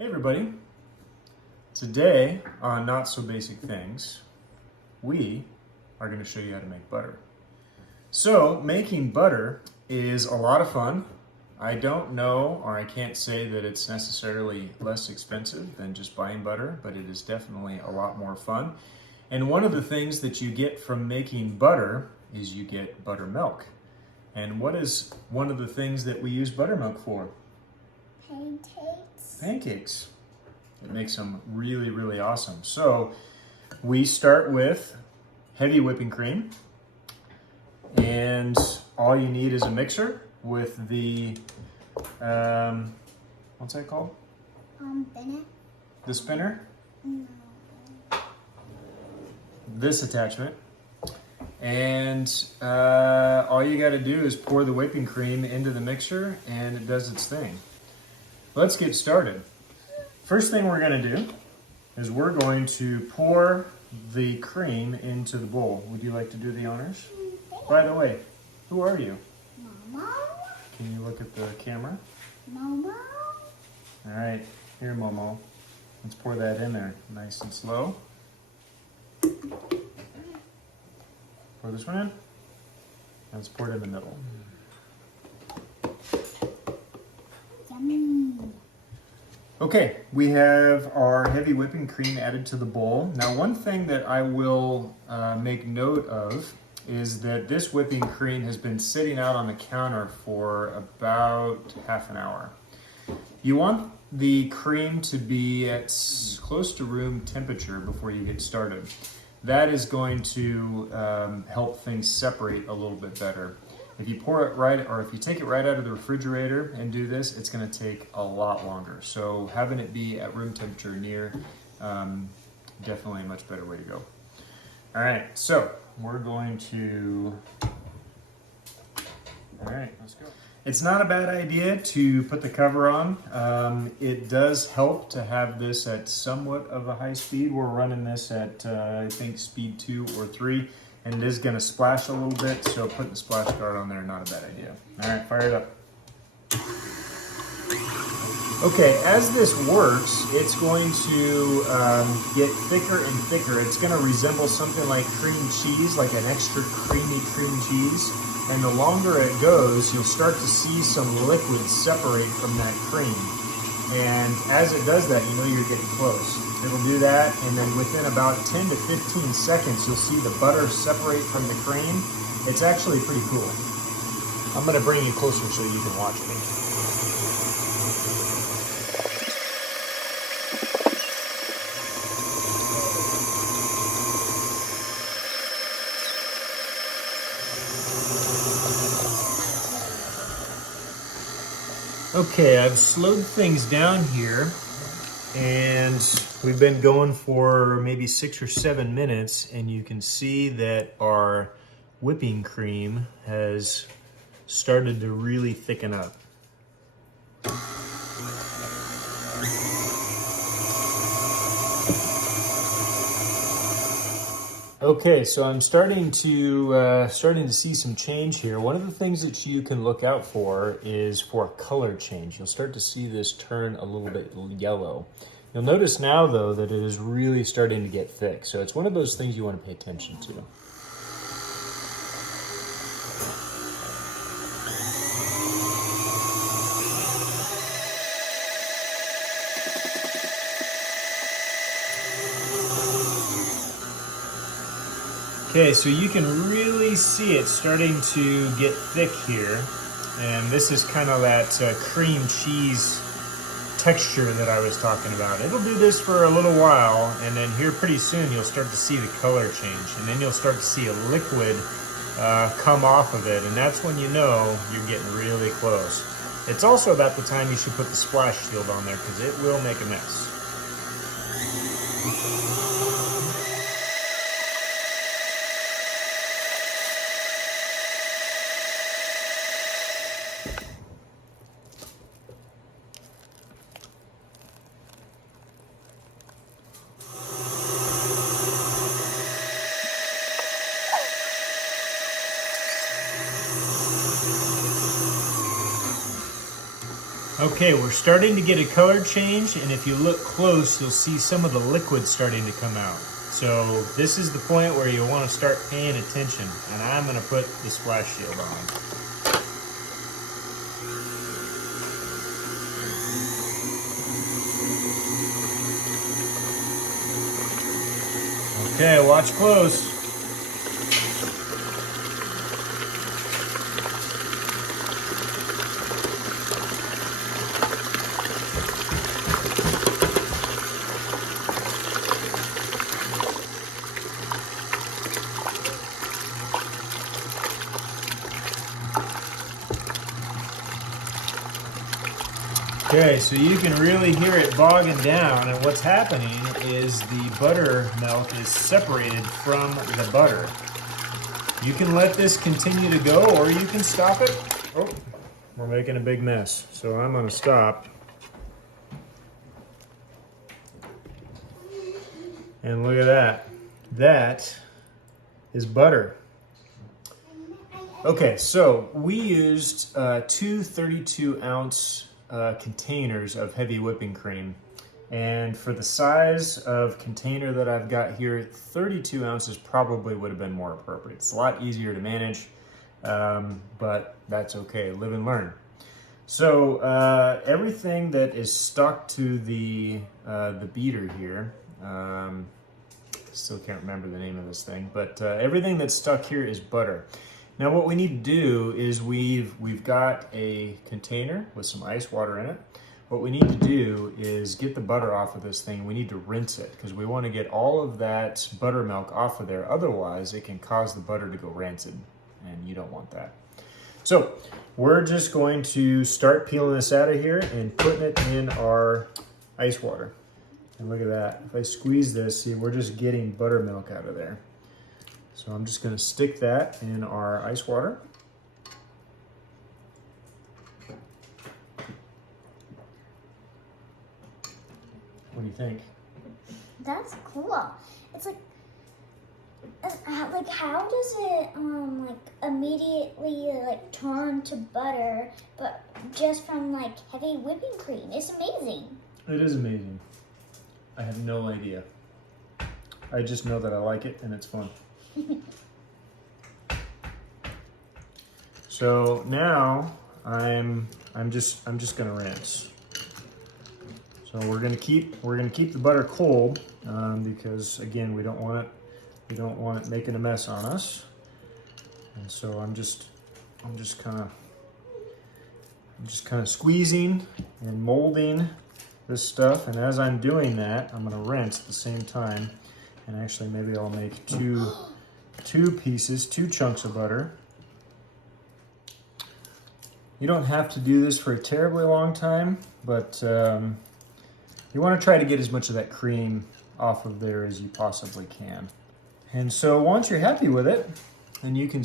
Hey everybody, today on Not So Basic Things, we are going to show you how to make butter. So making butter is a lot of fun. I don't know, or I can't say that it's necessarily less expensive than just buying butter, but it is definitely a lot more fun. And one of the things that you get from making butter is you get buttermilk. And what is one of the things that we use buttermilk for? Pancakes. It makes them really, really awesome. So we start with heavy whipping cream, and all you need is a mixer with the, what's that called? Spinner. The spinner? No. This attachment. And all you got to do is pour the whipping cream into the mixer and it does its thing. Let's get started. First thing we're going to do is we're going to pour the cream into the bowl. Would you like to do the honors? By the way, who are you? Momo. Can you look at the camera? Momo. All right, here, Momo. Let's pour that in there, nice and slow. Pour this one in. Let's pour it in the middle. Yummy. Okay, we have our heavy whipping cream added to the bowl. Now, one thing that I will make note of is that this whipping cream has been sitting out on the counter for about half an hour. You want the cream to be at close to room temperature before you get started. That is going to help things separate a little bit better. If you pour it right, or if you take it right out of the refrigerator and do this, it's going to take a lot longer. So having it be at room temperature near, definitely a much better way to go. All right, so we're going to, all right, let's go. It's not a bad idea to put the cover on. It does help to have this at somewhat of a high speed. We're running this at, I think, speed 2 or 3. And it is going to splash a little bit, so putting the splash guard on there, not a bad idea. All right, fire it up. Okay, as this works, it's going to get thicker and thicker. It's going to resemble something like cream cheese, like an extra creamy cream cheese. And the longer it goes, you'll start to see some liquid separate from that cream. And as it does that, you know you're getting close. It'll do that, and then within about 10 to 15 seconds, you'll see the butter separate from the cream. It's actually pretty cool. I'm gonna bring you closer so you can watch me. Okay, I've slowed things down here, and we've been going for maybe 6 or 7 minutes, and you can see that our whipping cream has started to really thicken up. Okay, so I'm starting to see some change here. One of the things that you can look out for is for a color change. You'll start to see this turn a little bit yellow. You'll notice now, though, that it is really starting to get thick. So it's one of those things you want to pay attention to. Okay, so you can really see it starting to get thick here. And this is kind of that cream cheese texture that I was talking about. It'll do this for a little while, and then here pretty soon you'll start to see the color change, and then you'll start to see a liquid come off of it, and that's when you know you're getting really close. It's also about the time you should put the splash shield on there, because it will make a mess. Okay, we're starting to get a color change, and if you look close, you'll see some of the liquid starting to come out. So this is the point where you want to start paying attention, and I'm going to put the splash shield on. Okay, watch close. Okay, so you can really hear it bogging down, and what's happening is the buttermilk is separated from the butter. You can let this continue to go, or you can stop it. Oh, we're making a big mess, so I'm gonna stop. And look at that. That is butter. Okay, so we used two 32-ounce containers of heavy whipping cream, and for the size of container that I've got here, 32 ounces probably would have been more appropriate. It's a lot easier to manage, but that's okay, live and learn. So everything that is stuck to the beater here, still can't remember the name of this thing, but everything that's stuck here is butter. Now what we need to do is we've got a container with some ice water in it. What we need to do is get the butter off of this thing. We need to rinse it because we want to get all of that buttermilk off of there. Otherwise it can cause the butter to go rancid, and you don't want that. So we're just going to start peeling this out of here and putting it in our ice water. And look at that. If I squeeze this, see, we're just getting buttermilk out of there. So I'm just going to stick that in our ice water. What do you think? That's cool. It's like how does it like immediately like turn to butter, but just from like heavy whipping cream? It's amazing. It is amazing. I have no idea. I just know that I like it and it's fun. So now I'm just gonna rinse. So we're gonna keep the butter cold because again we don't want it making a mess on us. And so I'm just kind of squeezing and molding this stuff. And as I'm doing that, I'm gonna rinse at the same time. And actually maybe I'll make two chunks of butter. You don't have to do this for a terribly long time, but you want to try to get as much of that cream off of there as you possibly can. And so once you're happy with it, and you can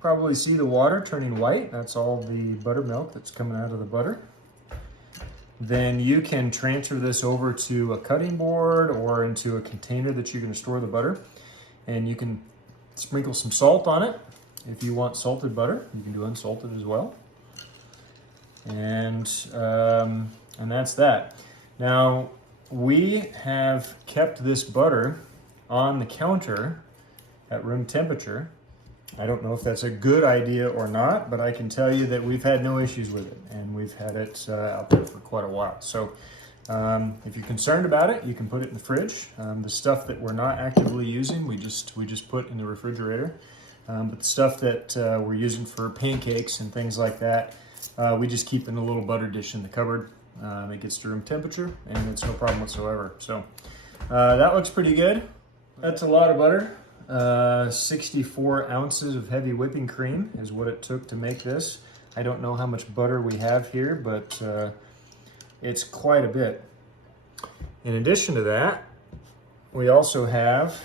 probably see the water turning white, that's all the buttermilk that's coming out of the butter, then you can transfer this over to a cutting board or into a container that you're going to store the butter. And you can sprinkle some salt on it. If you want salted butter, you can do unsalted as well. And that's that. Now, we have kept this butter on the counter at room temperature. I don't know if that's a good idea or not, but I can tell you that we've had no issues with it, and we've had it out there for quite a while. So if you're concerned about it, you can put it in the fridge. The stuff that we're not actively using, we just put in the refrigerator. But the stuff that we're using for pancakes and things like that, we just keep in a little butter dish in the cupboard. It gets to room temperature, and it's no problem whatsoever. So that looks pretty good. That's a lot of butter. 64 ounces of heavy whipping cream is what it took to make this. I don't know how much butter we have here, but it's quite a bit. In addition to that, we also have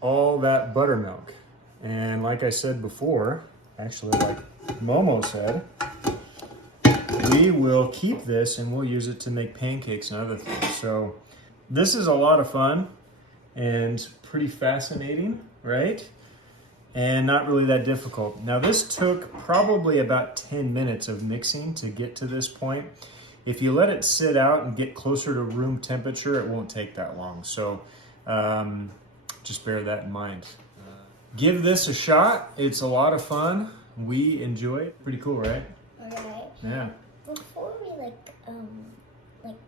all that buttermilk. And like I said before, actually like Momo said, we will keep this and we'll use it to make pancakes and other things. So this is a lot of fun and pretty fascinating, right? and not really that difficult. Now this took probably about 10 minutes of mixing to get to this point. If you let it sit out and get closer to room temperature, it won't take that long. So just bear that in mind. Give this a shot. It's a lot of fun. We enjoy it. Pretty cool, right? Alright. Yeah. Before we like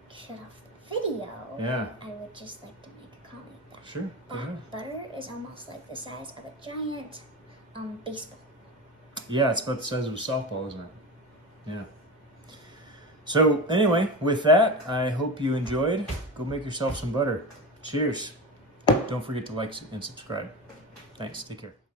shut off the video, Yeah. I would just like to make a comment that Sure. Go ahead. butter is almost like the size of a giant baseball. Yeah, it's about the size of a softball, isn't it? Yeah. So anyway, with that, I hope you enjoyed. Go make yourself some butter. Cheers. Don't forget to like and subscribe. Thanks. Take care.